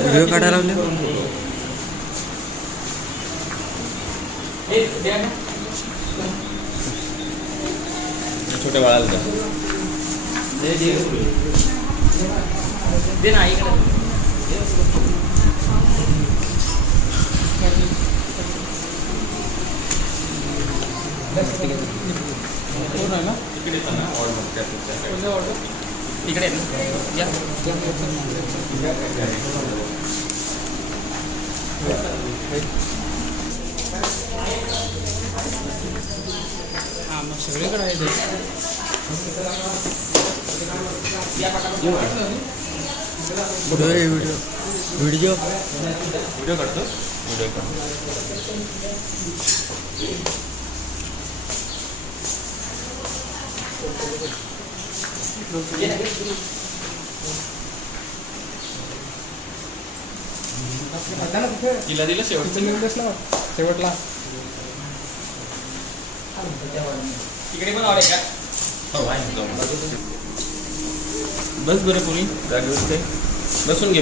Video काढायला लावले? छोट्या बाळाला. दे ना इकडे तिकडे येतं ना ऑर्डर त्या त्या side. इकडे आहे मग सगळीकडे आहे व्हिडिओ व्हिडिओ व्हिडिओ व्हिडिओ काढतो व्हिडिओ काढ तिला दिलं शेवटचं शेवटला. तिकडे पण ऑर्डर का? हो आहे. जाऊन बस बरं कोणी? जागेवर ते बसून घे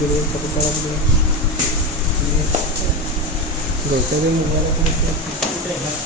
Pinulit ako parang mo. Guys, sabi mo, wala ko na